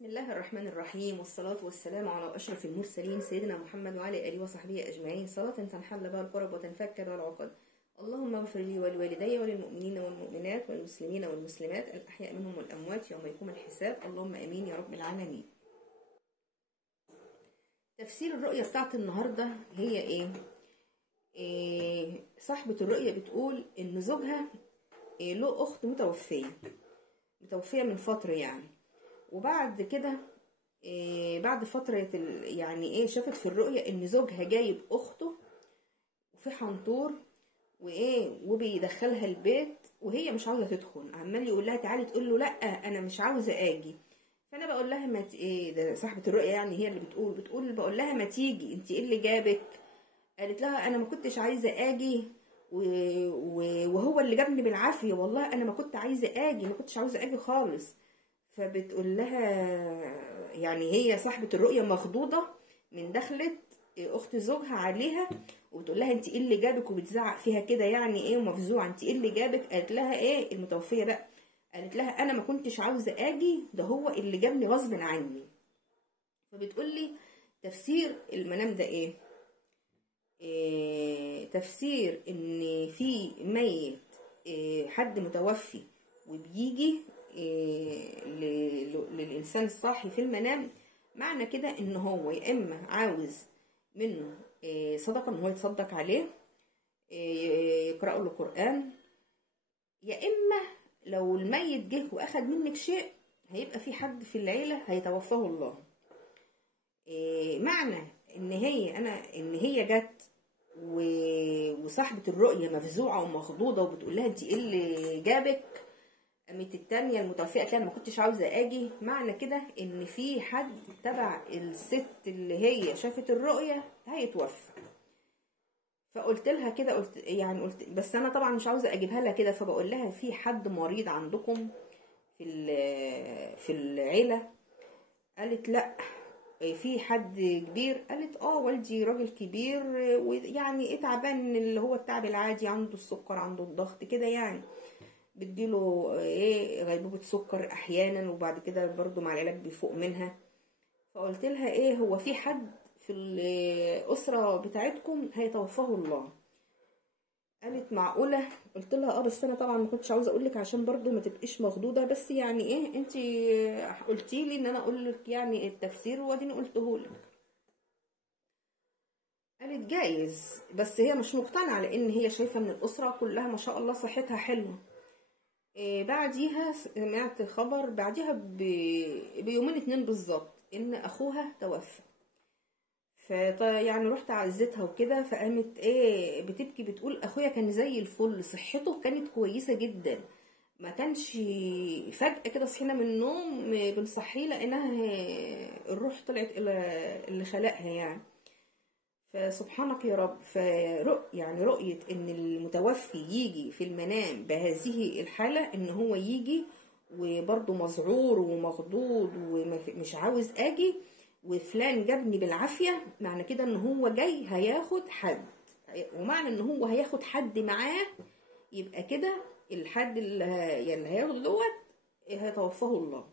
بسم الله الرحمن الرحيم، والصلاة والسلام على أشرف المرسلين سيدنا محمد وعلى آله وصحبه أجمعين، صلاة تنحل بها الكرب وتنفك بها العقد. اللهم اغفر لي ولوالدي وللمؤمنين والمؤمنات والمسلمين والمسلمات الأحياء منهم والأموات يوم يقوم الحساب، اللهم آمين يا رب العالمين. تفسير الرؤية بتاعت النهاردة هي إيه؟ صاحبة الرؤية بتقول إن زوجها له أخت متوفية من فترة يعني، وبعد كده بعد فترة يعني شافت في الرؤية ان زوجها جايب اخته وفي حنطور وبيدخلها البيت وهي مش عاوزة تدخل، عمال يقول لها تعالي، تقول له لا انا مش عاوزة اجي. فانا بقول لها ما ده صاحبة الرؤية يعني هي اللي بتقول بقول لها ما تيجي، انت ايه اللي جابك؟ قالت لها انا ما كنتش عايزة اجي وهو اللي جابني بالعافية، والله انا ما كنت عايزة اجي، ما كنتش عاوزة اجي خالص. فبتقول لها يعني هي صاحبة الرؤية مخضوضة من دخلت اخت زوجها عليها، وبتقول لها انت ايه اللي جابك، وبتزعق فيها كده يعني ومفزوعه، انت ايه اللي جابك؟ قالت لها المتوفية بقى قالت لها انا ما كنتش عاوزة اجي، ده هو اللي جابني غصب عني. فبتقول لي تفسير المنام ده تفسير ان في ميت حد متوفي وبيجي للإنسان الصاحي في المنام، معنى كده ان هو يا اما عاوز منه صدقة ان هو يتصدق عليه، يقرأ له قرآن، يا اما لو الميت جه واخد منك شيء هيبقى في حد في العيلة هيتوفاه الله. معنى ان هي جت وصاحبة الرؤية مفزوعة ومخضوضة وبتقول لها انت ايه اللي جابك؟ قامت التانية المتوفية قالت لها ما كنتش عاوزة اجي، معنى كده ان في حد تبع الست اللي هي شافت الرؤية هيتوفى. فقلت لها كده، قلت بس انا طبعا مش عاوزة اجيبها لها كده، فبقول لها في حد مريض عندكم في العيلة؟ قالت لا. في حد كبير؟ قالت والدي راجل كبير ويعني تعبان، اللي هو التعب العادي، عنده السكر عنده الضغط كده يعني، بتجيله غيبوبة سكر احيانا، وبعد كده برضو مع العلاج بيفوق منها. فقلت لها هو في حد في الاسرة بتاعتكم هيتوفاه الله؟ قالت معقولة؟ قلت لها بس انا طبعا ما كنتش عاوزه اقول لك عشان برضو ما تبقيش مخضوضه، بس يعني انت قلتي لي ان انا اقول لك يعني التفسير واديني قلته لك. قالت جايز، بس هي مش مقتنعه لان هي شايفه ان الاسره كلها ما شاء الله صحتها حلوه. بعديها سمعت خبر بعديها بيومين 2 بالظبط ان اخوها توفى. يعني رحت عزتها وكده، فقامت بتبكي بتقول اخويا كان زي الفل، صحته كانت كويسه جدا، ما كانش فجأة كده صحينا من النوم بنصحيه لقيناها الروح طلعت الى اللي خلقها يعني. فسبحانك يا رب. يعني رؤية ان المتوفي يجي في المنام بهذه الحالة، ان هو يجي وبرضه مذعور ومخضوض ومش عاوز اجي، وفلان جابني بالعافية، معنى كده ان هو جاي هياخد حد، ومعنى ان هو هياخد حد معاه يبقى كده الحد اللي هياخد دوت هيتوفاه الله.